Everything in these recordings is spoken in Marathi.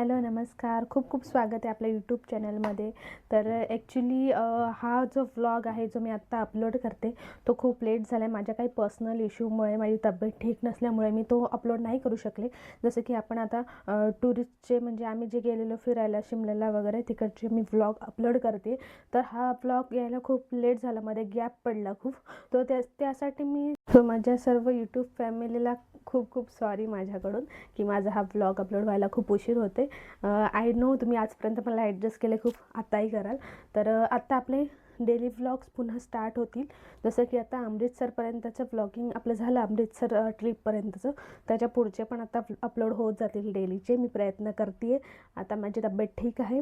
हॅलो नमस्कार. खूप खूप स्वागत आहे आपल्या यूट्यूब चॅनलमध्ये तर ॲक्च्युली हा जो व्लॉग आहे जो मी आत्ता अपलोड करते तो खूप लेट झाला आहे माझ्या काही पर्सनल इश्यूमुळे माझी तब्येत ठीक नसल्यामुळे मी तो अपलोड नाही करू शकले. जसं की आपण आता टुरिस्टचे म्हणजे आम्ही जे गेलेलो फिरायला शिमल्याला वगैरे तिकडचे मी व्लॉग अपलोड करते. तर हा व्लॉग यायला खूप लेट झाला. मध्ये गॅप पडला खूप. तो त्या त्यासाठी मी सो माझ्या सर्व यूट्यूब फॅमिलीला खूप खूप सॉरी माझ्याकडून की माझा हा व्लॉग अपलोड व्हायला खूप उशीर होते आय नो तुम्ही आजपर्यंत मला ॲडजस्ट केले खूप आत्ताही कराल. तर आत्ता आपले डेली व्लॉग्स पुन्हा स्टार्ट होतील. जसं की आता अमृतसरपर्यंतचं व्लॉगिंग आपलं झालं अमृतसर ट्रिपपर्यंतचं. त्याच्या पुढचे पण आता अपलोड होत जातील डेलीचे. मी प्रयत्न करते आता माझी तब्येत ठीक आहे.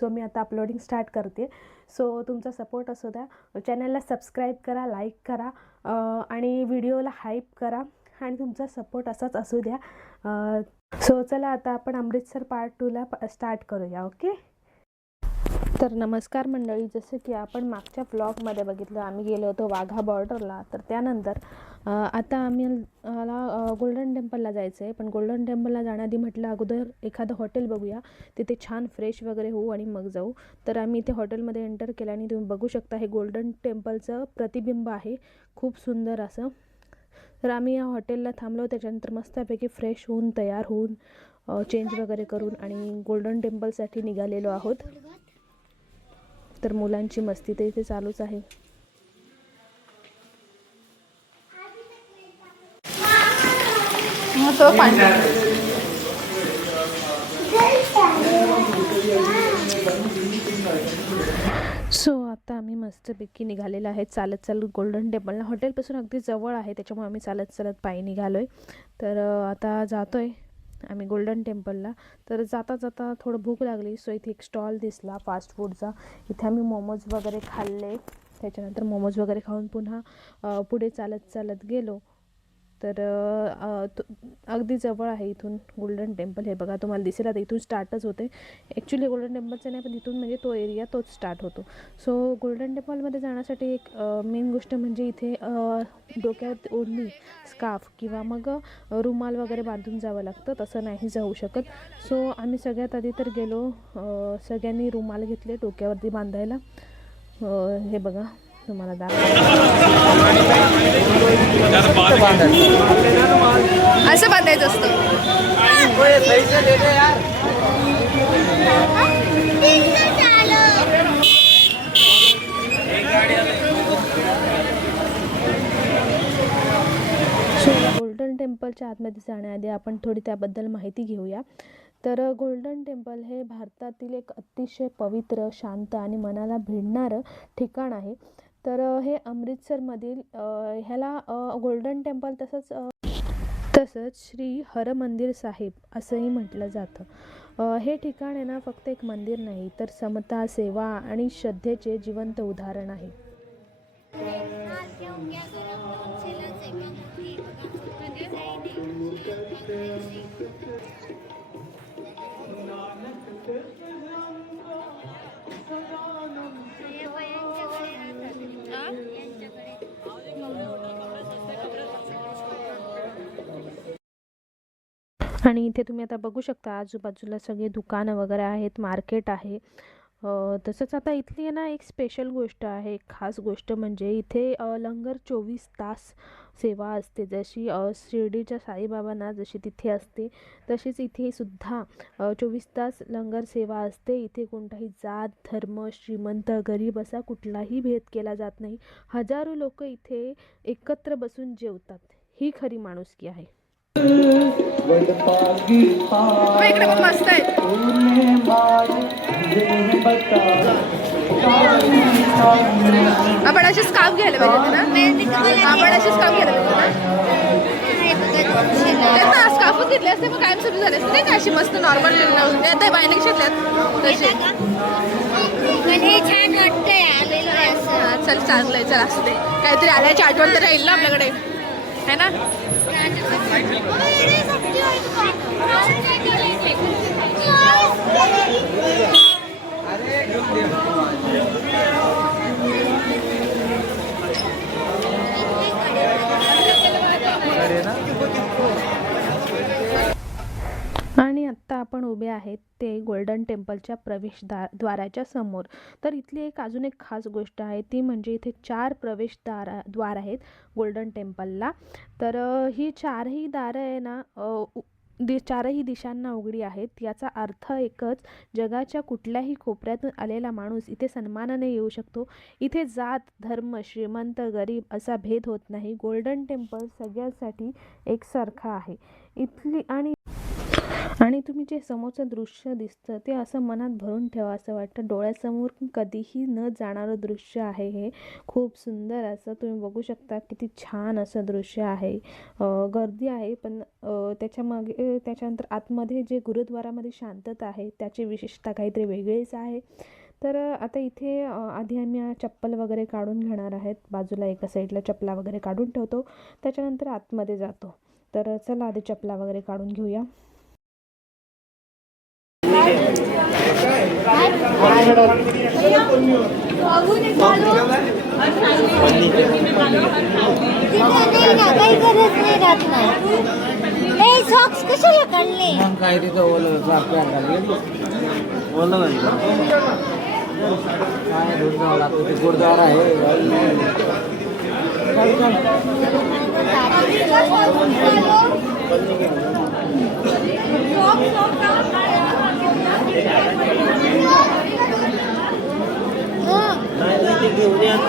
सो मी आता अपलोडिंग स्टार्ट करते सो तुमचा सपोर्ट असू द्या. चॅनलला सबस्क्राईब करा लाईक करा आणि व्हिडिओला हाईप करा. आणि तुमचा सपोर्ट असाच असू द्या. सो चला आता आपण अमृतसर पार्ट टूला स्टार्ट करूया ओके? तर नमस्कार मंडळी जसं की आपण मागच्या व्लॉगमध्ये बघितलं आम्ही गेलो होतो वाघा बॉर्डरला तर त्यानंतर आता आम्ही मला गोल्डन टेम्पलला जायचं आहे पण गोल्डन टेम्पलला जाण्याआधी म्हटलं अगोदर एखादं हॉटेल बघूया. तिथे छान फ्रेश वगैरे होऊ आणि मग जाऊ. तर आम्ही इथे हॉटेलमध्ये एंटर केलं आणि तुम्ही बघू शकता हे गोल्डन टेम्पलचं प्रतिबिंब आहे. खूप सुंदर असं. तर आम्ही या हॉटेलला थांबलो. त्याच्यानंतर मस्तपैकी फ्रेश होऊन तयार होऊन चेंज वगैरे करून आणि गोल्डन टेम्पलसाठी निघालेलो आहोत. तर मुलांची मस्ती तर इथे चालूच आहे. सो आता आम्ही मस्तपैकी निघालेलो आहे. चालत चालत गोल्डन टेम्पलला हॉटेलपासून अगदी जवळ आहे त्याच्यामुळे आम्ही चालत चालत पायी निघालो आहे तर आता जातो आहे आम्ही गोल्डन टेम्पलला तर जाता जाता थोडं भूक लागली. सो इथे एक स्टॉल दिसला फास्ट फूडचा इथे आम्ही मोमोज वगैरे खाल्ले. त्याच्यानंतर मोमोज वगैरे खाऊन पुन्हा पुढे चालत चालत गेलो. तर अगदी जवळ आहे इथून गोल्डन टेम्पल हे बघा तुम्हाला दिसेल आता इथून स्टार्टच होते. ॲक्च्युली गोल्डन टेम्पलचं नाही पण इथून म्हणजे तो एरिया तोच स्टार्ट होतो. सो गोल्डन टेम्पलमध्ये जाण्यासाठी एक मेन गोष्ट म्हणजे इथे डोक्यात ओढणी स्काफ किंवा मग रुमाल वगैरे बांधून जावं लागतं. तसं नाही जाऊ शकत. सो आम्ही सगळ्यात आधी तर गेलो सगळ्यांनी रुमाल घेतले डोक्यावरती बांधायला. हे बघा. तुम्हाला दाखव. असं बांधायचं असतं. गोल्डन टेम्पलच्या आतमध्ये जाण्याआधी आपण थोडी त्याबद्दल माहिती घेऊया. तर गोल्डन टेम्पल हे भारतातील एक अतिशय पवित्र शांत आणि मनाला भिडणारं ठिकाण आहे. तर हे अमृतसरमधील ह्याला गोल्डन टेम्पल तसंच तसंच श्री हरमंदिर साहेब असंही म्हटलं जातं. हे ठिकाण आहे ना फक्त एक मंदिर नाही तर समता सेवा आणि श्रद्धेचे जिवंत उदाहरण आहे. आणि इथे तुम्ही आता बघू शकता आजूबाजूला सगळे दुकानं वगैरे आहेत मार्केट आहे. तसंच आता इथली आहे ना एक स्पेशल गोष्ट आहे एक खास गोष्ट म्हणजे इथे लंगर चोवीस तास सेवा असते. जशी अ, शिर्डीच्या साईबाबांना जशी तिथे असते तशीच इथे सुद्धा चोवीस तास लंगर सेवा असते. इथे कोणताही जात धर्म श्रीमंत गरीब असा कुठलाही भेद केला जात नाही. हजारो लोक इथे एकत्र बसून जेवतात. ही खरी माणुसकी आहे. मस्त आहे. आपण अशी स्कार्फ घ्यायला पाहिजे ना? आपण अशी स्कार्फ घ्यायला पाहिजे ना? त्यांना स्कार्फच घेतले असते मग कायम सुरू झाले असते. नाही का अशी मस्त नॉर्मल त्या बायने घेतल्यात. तसे असं. चल चांगलंय चल असू दे काहीतरी आल्याची आठवण तर राहील ना आपल्याकडे. है ना? आणि आत्ता आपण उभे आहेत ते गोल्डन टेम्पलच्या प्रवेशद्वार द्वाराच्या समोर. तर इथली एक अजून एक खास गोष्ट आहे ती म्हणजे इथे चार प्रवेशद्वार द्वार आहेत गोल्डन टेम्पलला. तर ही चारही दारं आहे ना उ- दि चारही दिशांना उघडी आहेत. याचा अर्थ एकच जगाच्या कुठल्याही कोपऱ्यातून आलेला माणूस इथे सन्मानाने येऊ शकतो. इथे जात धर्म श्रीमंत गरीब असा भेद होत नाही. गोल्डन टेम्पल सगळ्यांसाठी एकसारखा आहे. इथली आणि आणि तुम्ही जे समोरचं दृश्य दिसतं ते असं मनात भरून ठेवा असं वाटतं. डोळ्यासमोर कधीही न जाणारं दृश्य आहे हे. खूप सुंदर असं तुम्ही बघू शकता. किती छान असं दृश्य आहे. गर्दी आहे पण त्याच्यामागे त्याच्यानंतर आतमध्ये जे गुरुद्वारामध्ये शांतता आहे त्याची विशेषता काहीतरी वेगळीच आहे. तर आता इथे आधी आम्ही चप्पल वगैरे काढून घेणार आहेत. बाजूला एका साईडला चपला वगैरे काढून ठेवतो. त्याच्यानंतर आतमध्ये जातो. तर चला आधी चपला वगैरे काढून घेऊया तिथे नाही ना काही गरज नाही राहत नाही सॉक्स कशाला काढले काय तिथं ओलं ओलं काय गुरुद्वारा आहे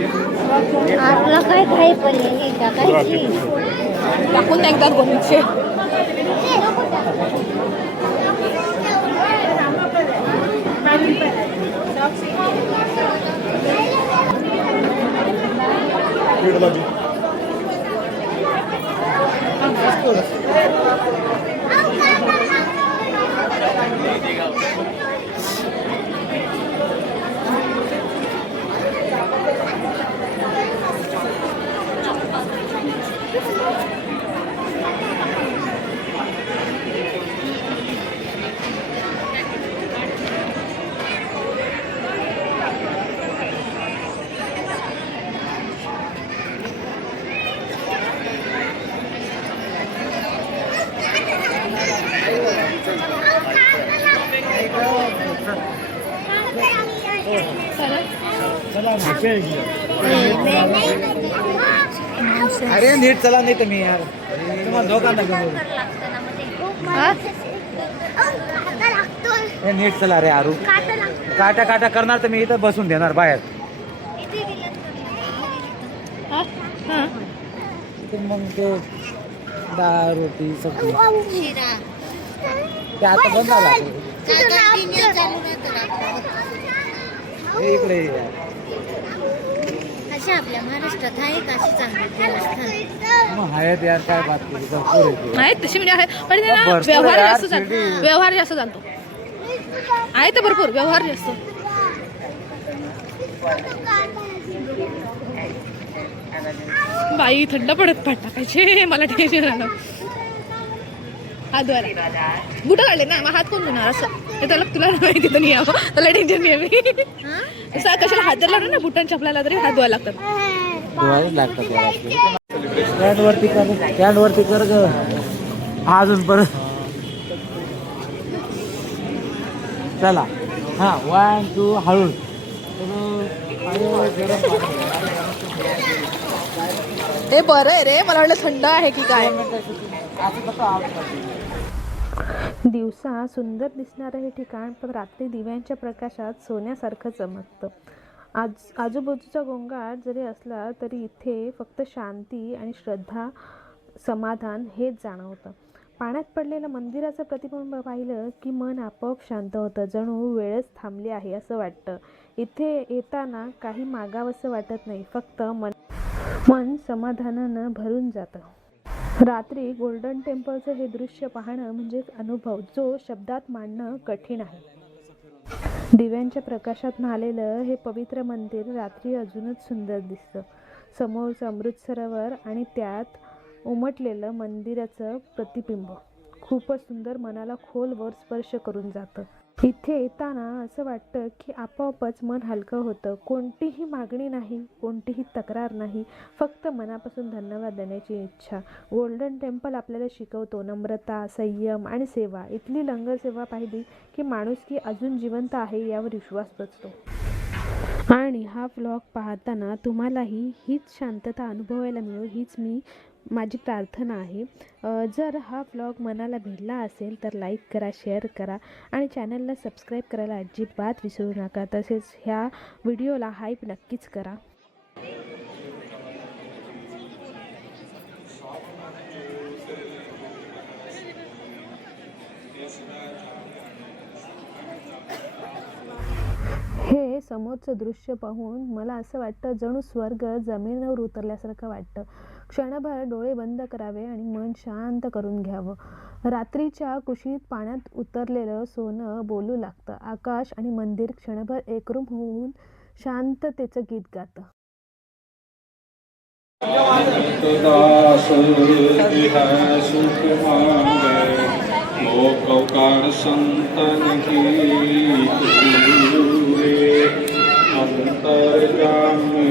आपलं काय काही पडले नाही टाकायची टाकून द्या एकदा गोंदचे अरे नीट चला नाही मी यार. तुम्हाला जाऊ. ए, नीट चला रे आरू. काटा काटा करणार तर मी इथं बसून देणार बाहेर. मग ते डाळ रोटी सब्जी. शिरा ते आता बंद झाला. कंटिन्यू चालू राहतं. हे इकडे. अशा आपल्या महाराष्ट्रात आहे का अशी चांगली देवस्थान. मग हयात यार काय बात केली? भरपूर आहे ते. आहे तशी म्हणजे आहे पण ते ना भरपूर व्यवहार जास्त चालतो. शिर्डी. व्यवहार जास्त चालतो. आहे तर भरपूर व्यवहार जास्त. बाई थंड पडत पड टाकायचे मला टेन्शन आलं. हात धुवायला बुटं काढले ना मग हात कोण धुणार असं? त्याला तुला माहिती तर नाही यावं त्याला टेन्शन नाही मी असं कशाला हात धरला ना बुटांच्या आपल्याला तरी हात धुवायला लागतात. लागतात. स्टँड वरती कर स्टँड वरती कर ग. अजून परत चला. हा वन टू हळूच. ते बरं आहे रे मला वाटलं थंड आहे की काय. दिवसा सुंदर दिसणारं हे ठिकाण पण रात्री दिव्यांच्या प्रकाशात सोन्यासारखं चमकतं. आज आजूबाजूचा गोंगाट जरी असला तरी इथे फक्त शांती आणि श्रद्धा समाधान हेच जाणवतं. पाण्यात पडलेलं मंदिराचं प्रतिबिंब पाहिलं की मन आपोआप शांत होतं. जणू वेळच थांबली आहे असं वाटतं. इथे येताना काही मागावंसं वाटत नाही. फक्त मन मन समाधानानं भरून जातं. रात्री गोल्डन टेम्पलचं हे दृश्य पाहणं म्हणजे अनुभव जो शब्दात मांडणं कठीण आहे. दिव्यांच्या प्रकाशात न्हालेलं हे पवित्र मंदिर रात्री अजूनच सुंदर दिसतं. समोरचं अमृत सरोवर आणि त्यात उमटलेलं मंदिराचं प्रतिबिंब. खूपच सुंदर मनाला खोलवर स्पर्श करून जातं. इथे येताना असं वाटतं की आपोआपच मन हलकं होतं. कोणतीही मागणी नाही कोणतीही तक्रार नाही. फक्त मनापासून धन्यवाद देण्याची इच्छा. गोल्डन टेम्पल आपल्याला शिकवतो नम्रता संयम आणि सेवा. इथली लंगर सेवा पाहिली की माणूस की अजून जिवंत आहे यावर विश्वास बसतो. आणि हा व्लॉग पाहताना तुम्हालाही हीच शांतता अनुभवायला मिळो हीच मी माझी प्रार्थना आहे जर हा ब्लॉग मनाला भिडला असेल तर लाईक करा शेअर करा आणि चॅनलला सबस्क्राईब करायला अजिबात विसरू नका. तसेच ह्या व्हिडिओला हाईप नक्कीच करा. हे समोरचं दृश्य पाहून मला असं वाटतं जणू स्वर्ग जमिनीवर उतरल्यासारखं वाटतं. क्षणभर डोळे बंद करावे आणि मन शांत करून घ्यावं. रात्रीच्या कुशीत पाण्यात उतरलेलं सोनं बोलू लागतं. आकाश आणि मंदिर क्षणभर एकरूप होऊन शांततेचं गीत गातं. संतन की पूरे अंतर जामी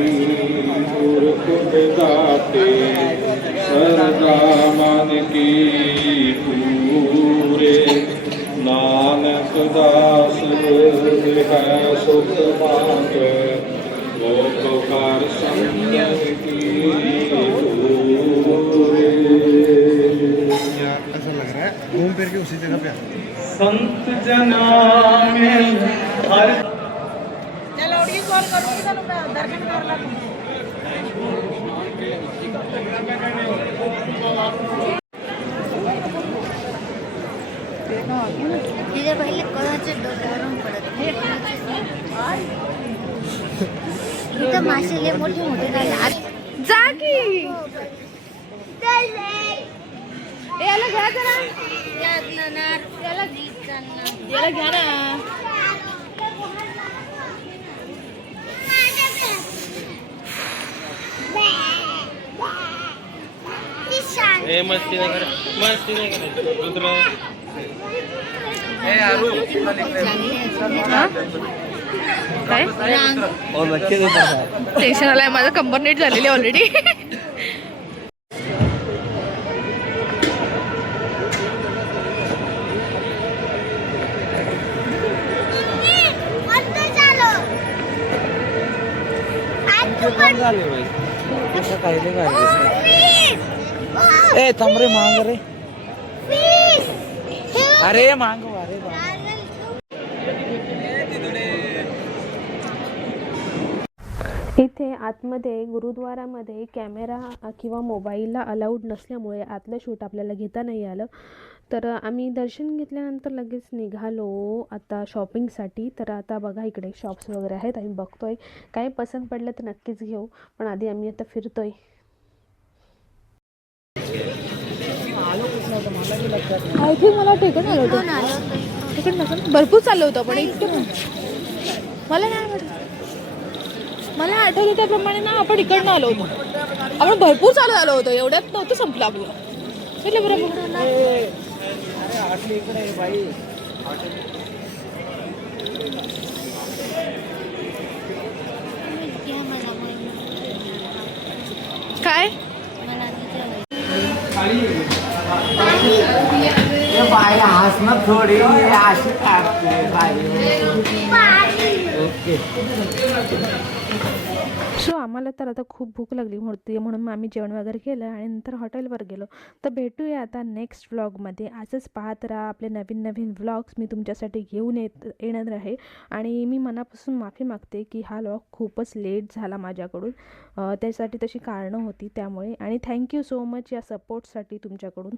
गुरकुट गाते सरदा मन की पूरे नानक दास है सुख मांगे लोककार संतन की पूरे ऐसा लग रहा है घूम फिर के उसी जगह पे आ संत जना में हर तिथे पहिले कोणाच्या डोक्यावरून पडत इथं मासे लय मोठे मोठे जा की. याला घ्या जरा. याला घ्या ना. ए मस्ती नाही करा मस्ती नाही करायची दुसरं काय? टेन्शन आलाय माझं कंबर नीट झालेली ऑलरेडी ए थांब रे मांग रे अरे मांग अरे इथे आतमध्ये गुरुद्वारामध्ये कॅमेरा किंवा मोबाईलला अलाउड नसल्यामुळे आतलं शूट आपल्याला घेता नाही आलं. तर आम्ही दर्शन घेतल्यानंतर लगेच निघालो आता शॉपिंगसाठी तर आता बघा इकडे शॉप्स वगैरे आहेत आम्ही बघतोय. काही पसंत पडलं तर नक्कीच घेऊ. पण आधी आम्ही आता फिरतोय. आय थिंक मला टिकट आलं होतं. तिकडे नसेल. भरपूर चाललं होतं पण इतकं. मला नाही आठवत. मला आठवलं त्याप्रमाणे ना आपण इकडनं आलो होतो. आपण भरपूर चालू आलो होतो. एवढ्यात नव्हतं संपलं आपलं. चला बरोबर काय? बाई हसणं थोडी अशी काढते ओके. सो आम्हाला तर आता खूप भूक लागली होती म्हणून मग आम्ही जेवण वगैरे केलं आणि नंतर हॉटेलवर गेलो. तर भेटूया आता नेक्स्ट व्लॉगमध्ये असंच पाहत राहा आपले नवीन नवीन व्लॉग्स मी तुमच्यासाठी घेऊन येत येणार आहे. आणि मी मनापासून माफी मागते की हा व्लॉग खूपच लेट झाला माझ्याकडून. त्यासाठी तशी कारणं होती त्यामुळे. आणि थँक्यू सो मच या सपोर्टसाठी तुमच्याकडून.